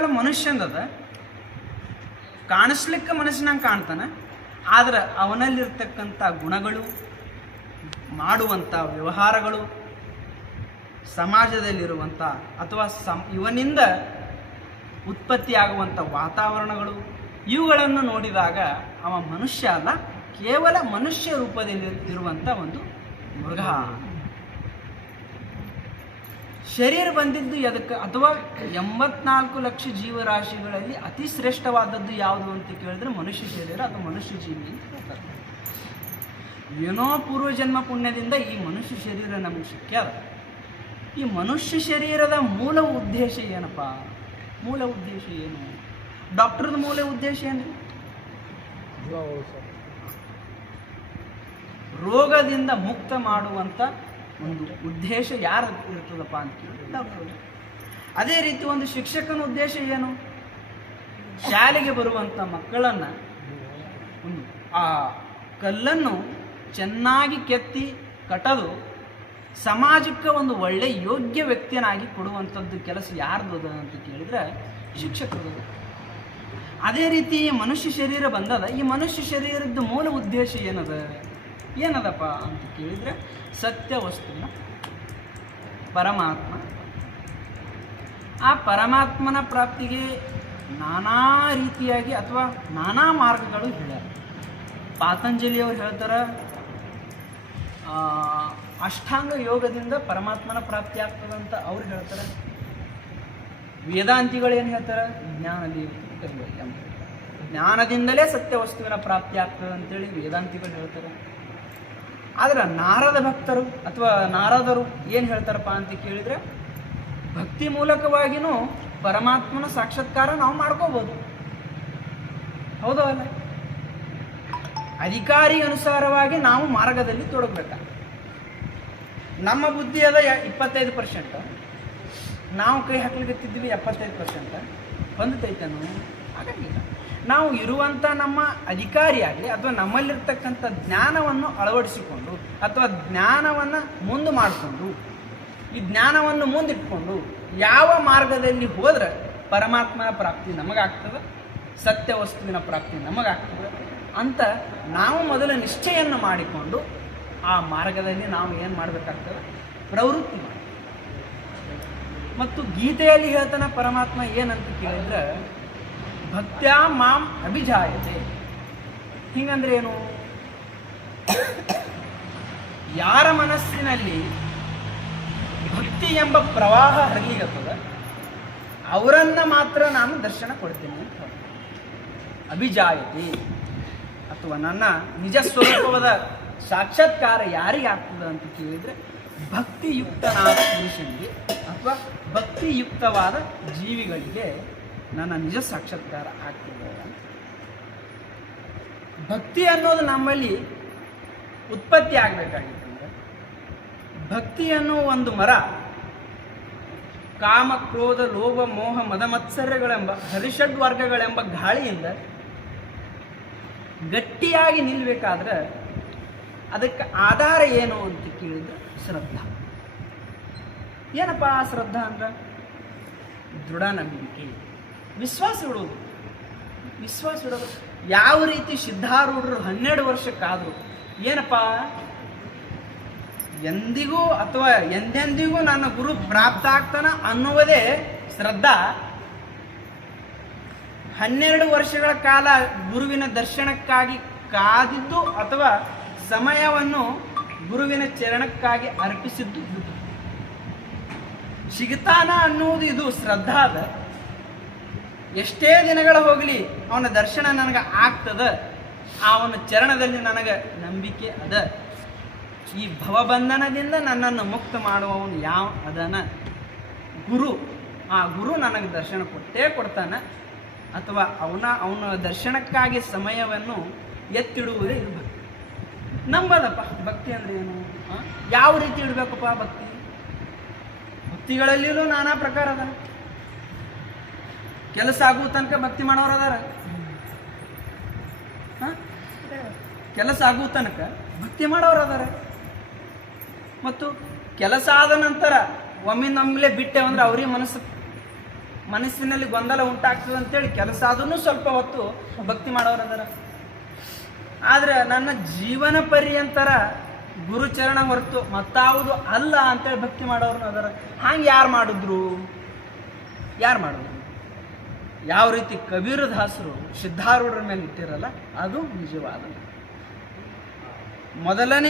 ಕೇವಲ ಮನುಷ್ಯಂದದ, ಕಾಣಿಸ್ಲಿಕ್ಕೆ ಮನಸ್ಸಿನಂಗೆ ಕಾಣ್ತಾನೆ, ಆದ್ರೆ ಅವನಲ್ಲಿರ್ತಕ್ಕಂಥ ಗುಣಗಳು, ಮಾಡುವಂಥ ವ್ಯವಹಾರಗಳು, ಸಮಾಜದಲ್ಲಿರುವಂಥ ಅಥವಾ ಇವನಿಂದ ಉತ್ಪತ್ತಿಯಾಗುವಂಥ ವಾತಾವರಣಗಳು, ಇವುಗಳನ್ನು ನೋಡಿದಾಗ ಅವ ಮನುಷ್ಯ ಅಲ್ಲ, ಕೇವಲ ಮನುಷ್ಯ ರೂಪದಲ್ಲಿ ಇರುವಂಥ ಒಂದು ಮೃಗ. ಶರೀರ ಬಂದಿದ್ದು ಎದಕ್ಕೆ? ಅಥವಾ 84 ಲಕ್ಷ ಜೀವರಾಶಿಗಳಲ್ಲಿ ಅತಿ ಶ್ರೇಷ್ಠವಾದದ್ದು ಯಾವುದು ಅಂತ ಕೇಳಿದ್ರೆ ಮನುಷ್ಯ ಶರೀರ ಅಥವಾ ಮನುಷ್ಯ ಜೀವಿ ಅಂತ ಹೇಳ್ತಾರೆ. ಏನೋ ಪೂರ್ವಜನ್ಮ ಪುಣ್ಯದಿಂದ ಈ ಮನುಷ್ಯ ಶರೀರ ನಮಗೆ ಸಿಕ್ಕ್ಯಾದ. ಈ ಮನುಷ್ಯ ಶರೀರದ ಮೂಲ ಉದ್ದೇಶ ಏನಪ್ಪ? ಮೂಲ ಉದ್ದೇಶ ಏನು? ಡಾಕ್ಟರ್ದ ಮೂಲ ಉದ್ದೇಶ ಏನು? ರೋಗದಿಂದ ಮುಕ್ತ ಮಾಡುವಂಥ ಒಂದು ಉದ್ದೇಶ ಯಾರು ಇರ್ತದಪ್ಪ ಅಂತ ಕೇಳಿ ಡಾಕ್ಟರ್. ಅದೇ ರೀತಿ ಒಂದು ಶಿಕ್ಷಕನ ಉದ್ದೇಶ ಏನು? ಶಾಲೆಗೆ ಬರುವಂಥ ಮಕ್ಕಳನ್ನು ಒಂದು ಆ ಕಲ್ಲನ್ನು ಚೆನ್ನಾಗಿ ಕೆತ್ತಿ ಕಟ್ಟದು ಸಮಾಜಕ್ಕೆ ಒಂದು ಒಳ್ಳೆ ಯೋಗ್ಯ ವ್ಯಕ್ತಿಯನಾಗಿ ಕೊಡುವಂಥದ್ದು ಕೆಲಸ ಯಾರ್ದು ಅದ ಅಂತ ಕೇಳಿದ್ರೆ ಶಿಕ್ಷಕರು. ಅದೇ ರೀತಿ ಮನುಷ್ಯ ಶರೀರ ಬಂದದ. ಈ ಮನುಷ್ಯ ಶರೀರದ ಮೂಲ ಉದ್ದೇಶ ಏನದಪ್ಪ ಅಂತ ಕೇಳಿದರೆ ಸತ್ಯ ವಸ್ತುವಿನ ಪರಮಾತ್ಮ. ಆ ಪರಮಾತ್ಮನ ಪ್ರಾಪ್ತಿಗೆ ನಾನಾ ರೀತಿಯಾಗಿ ಅಥವಾ ನಾನಾ ಮಾರ್ಗಗಳು ಹೇಳ್ಯಾರ. ಪಾತಂಜಲಿಯವರು ಹೇಳ್ತಾರೆ, ಅಷ್ಟಾಂಗ ಯೋಗದಿಂದ ಪರಮಾತ್ಮನ ಪ್ರಾಪ್ತಿ ಆಗ್ತದಂತ ಅವ್ರು ಹೇಳ್ತಾರೆ. ವೇದಾಂತಿಗಳು ಏನು ಹೇಳ್ತಾರೆ? ಜ್ಞಾನದಿಂದಲೇ ಸತ್ಯ ವಸ್ತುವಿನ ಪ್ರಾಪ್ತಿ ಆಗ್ತದೆ ಅಂತೇಳಿ ವೇದಾಂತಿಗಳು ಹೇಳ್ತಾರೆ. ಆದರೆ ನಾರದ ಭಕ್ತರು ಅಥವಾ ನಾರದರು ಏನು ಹೇಳ್ತಾರಪ್ಪ ಅಂತ ಕೇಳಿದರೆ, ಭಕ್ತಿ ಮೂಲಕವಾಗಿಯೂ ಪರಮಾತ್ಮನ ಸಾಕ್ಷಾತ್ಕಾರ ನಾವು ಮಾಡ್ಕೋಬೋದು. ಹೌದೋ ಅಲ್ಲ? ಅಧಿಕಾರಿ ಅನುಸಾರವಾಗಿ ನಾವು ಮಾರ್ಗದಲ್ಲಿ ತೊಡಗಬೇಕು. ನಮ್ಮ ಬುದ್ಧಿ ಅದ 25%, ನಾವು ಕೈ ಹಾಕ್ಲಿಕ್ಕಿದ್ವಿ 75%. ಹೊಂದತೈತನು? ಆಗಂಗಿಲ್ಲ. ನಾವು ಇರುವಂಥ ನಮ್ಮ ಅಧಿಕಾರಿಯಾಗಲಿ ಅಥವಾ ನಮ್ಮಲ್ಲಿರ್ತಕ್ಕಂಥ ಜ್ಞಾನವನ್ನು ಅಳವಡಿಸಿಕೊಂಡು ಅಥವಾ ಜ್ಞಾನವನ್ನು ಮುಂದೆ ಮಾಡಿಕೊಂಡು ಈ ಜ್ಞಾನವನ್ನು ಮುಂದಿಟ್ಕೊಂಡು ಯಾವ ಮಾರ್ಗದಲ್ಲಿ ಹೋದ್ರೆ ಪರಮಾತ್ಮನ ಪ್ರಾಪ್ತಿ ನಮಗಾಗ್ತದೆ, ಸತ್ಯ ವಸ್ತುವಿನ ಪ್ರಾಪ್ತಿ ನಮಗಾಗ್ತದೆ ಅಂತ ನಾವು ಮೊದಲು ನಿಶ್ಚಯನ್ನು ಮಾಡಿಕೊಂಡು ಆ ಮಾರ್ಗದಲ್ಲಿ ನಾವು ಏನು ಮಾಡಬೇಕಾಗ್ತದೆ? ಪ್ರವೃತ್ತಿ ಮಾಡಿ. ಮತ್ತು ಗೀತೆಯಲ್ಲಿ ಹೇಳ್ತಾನೆ ಪರಮಾತ್ಮ ಏನಂತ ಕೇಳಿದ್ರೆ, ಭಕ್ತ್ಯಾ ಮಾಂ ಅಭಿಜಾಯತೆ. ಹಿಂಗಂದ್ರೆ ಏನು? ಯಾರ ಮನಸ್ಸಿನಲ್ಲಿ ಭಕ್ತಿ ಎಂಬ ಪ್ರವಾಹ ಹರಿಲಿಗತ್ತದ ಅವರನ್ನು ಮಾತ್ರ ನಾನು ದರ್ಶನ ಕೊಡ್ತೀನಿ ಅಂತ. ಅಭಿಜಾಯತೆ ಅಥವಾ ನನ್ನ ನಿಜ ಸ್ವರೂಪವಾದ ಸಾಕ್ಷಾತ್ಕಾರ ಯಾರಿಗೆ ಆಗ್ತದೆ ಅಂತ ಕೇಳಿದರೆ ಭಕ್ತಿಯುಕ್ತನಾದ ಪುರುಷನಿಗೆ ಅಥವಾ ಭಕ್ತಿಯುಕ್ತವಾದ ಜೀವಿಗಳಿಗೆ ನನ್ನ ನಿಜ ಸಾಕ್ಷಾತ್ಕಾರ ಆಗ್ತದೆ. ಭಕ್ತಿ ಅನ್ನೋದು ನಮ್ಮಲ್ಲಿ ಉತ್ಪತ್ತಿ ಆಗಬೇಕಾಗಿತ್ತಂದ್ರೆ, ಭಕ್ತಿ ಅನ್ನೋ ಒಂದು ಮರ ಕಾಮ ಕ್ರೋಧ ಲೋಭ ಮೋಹ ಮದ ಮತ್ಸರ್ಯಗಳೆಂಬ ಹರಿಷಡ್ ವರ್ಗಗಳೆಂಬ ಗಾಳಿಯಿಂದ ಗಟ್ಟಿಯಾಗಿ ನಿಲ್ಲಬೇಕಾದ್ರೆ ಅದಕ್ಕೆ ಆಧಾರ ಏನು ಅಂತ ಕೇಳಿದ್ರೆ ಶ್ರದ್ಧಾ. ಏನಪ್ಪ ಶ್ರದ್ಧಾ ಅಂದ್ರೆ? ದೃಢ ನಂಬಿಕೆ, ವಿಶ್ವಾಸ ಇಡೋದು. ವಿಶ್ವಾಸ ಇಡೋದು ಯಾವ ರೀತಿ ಸಿದ್ಧಾರೂಢರು 12 ವರ್ಷಕ್ಕಾದರು ಏನಪ್ಪ, ಎಂದಿಗೂ ಅಥವಾ ಎಂದೆಂದಿಗೂ ನನ್ನ ಗುರು ಪ್ರಾಪ್ತ ಆಗ್ತಾನ ಅನ್ನುವುದೇ ಶ್ರದ್ಧಾ. 12 ವರ್ಷಗಳ ಕಾಲ ಗುರುವಿನ ದರ್ಶನಕ್ಕಾಗಿ ಕಾದಿದ್ದು ಅಥವಾ ಸಮಯವನ್ನು ಗುರುವಿನ ಚರಣಕ್ಕಾಗಿ ಅರ್ಪಿಸಿದ್ದು ಸಿಗುತ್ತಾನ ಅನ್ನುವುದು ಇದು ಶ್ರದ್ಧಾದ. ಎಷ್ಟೇ ದಿನಗಳು ಹೋಗಲಿ ಅವನ ದರ್ಶನ ನನಗೆ ಆಗ್ತದ, ಅವನ ಚರಣದಲ್ಲಿ ನನಗೆ ನಂಬಿಕೆ ಅದ. ಈ ಭವಬಂಧನದಿಂದ ನನ್ನನ್ನು ಮುಕ್ತ ಮಾಡುವವನು ಯಾವ ಅದನ? ಗುರು. ಆ ಗುರು ನನಗೆ ದರ್ಶನ ಕೊಟ್ಟೇ ಕೊಡ್ತಾನೆ ಅಥವಾ ಅವನ ದರ್ಶನಕ್ಕಾಗಿ ಸಮಯವನ್ನು ಎತ್ತಿಡುವುದೇ ಇದು ಭಕ್ತಿ. ನಂಬದಪ್ಪ. ಭಕ್ತಿ ಅಂದರೆ ಏನು? ಯಾವ ರೀತಿ ಇಡಬೇಕಪ್ಪ ಭಕ್ತಿ? ಭಕ್ತಿಗಳಲ್ಲಿಯೂ ನಾನಾ ಪ್ರಕಾರ ಅದ. ಕೆಲಸ ಆಗುವ ತನಕ ಭಕ್ತಿ ಮಾಡೋರು ಅದಾರ. ಕೆಲಸ ಆಗುವ ತನಕ ಭಕ್ತಿ ಮಾಡೋರು ಅದಾರ. ಮತ್ತು ಕೆಲಸ ಆದ ನಂತರ ಒಮ್ಮೆ ನಮ್ಮಲೇ ಬಿಟ್ಟೆ ಅಂದ್ರೆ ಅವ್ರಿಗೆ ಮನಸ್ಸಿನಲ್ಲಿ ಗೊಂದಲ ಉಂಟಾಗ್ತದೆ ಅಂತೇಳಿ ಕೆಲಸ ಅದನ್ನು ಸ್ವಲ್ಪ ಹೊತ್ತು ಭಕ್ತಿ ಮಾಡೋರು ಅದರ. ಆದ್ರೆ ನನ್ನ ಜೀವನ ಪರ್ಯಂತರ ಗುರುಚರಣ ಹೊರತು ಮತ್ತಾವುದು ಅಲ್ಲ ಅಂತೇಳಿ ಭಕ್ತಿ ಮಾಡೋರು ಅದರ. ಹಂಗೆ ಯಾರು ಮಾಡಿದ್ರು? ಯಾವ ರೀತಿ ಕಬೀರದಾಸರು ಸಿದ್ಧಾರೂಢರ ಮೇಲೆ ಇಟ್ಟಿರಲ್ಲ, ಅದು ನಿಜವಾದ ಮೊದಲನೇ